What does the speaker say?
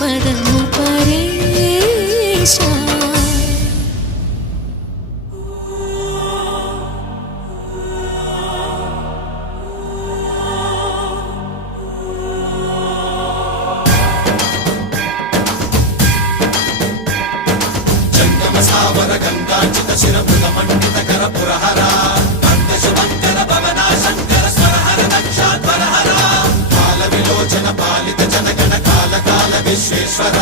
పదము పరేశా సావర గంగాచిత శిరమృత మండిత కర పురహర శుభంకర భవనా శంకర స్వరహర దక్షాధ్వరహర కాల విలోచన పాలిత జనగణ కాల కాల విశ్వేశ్వర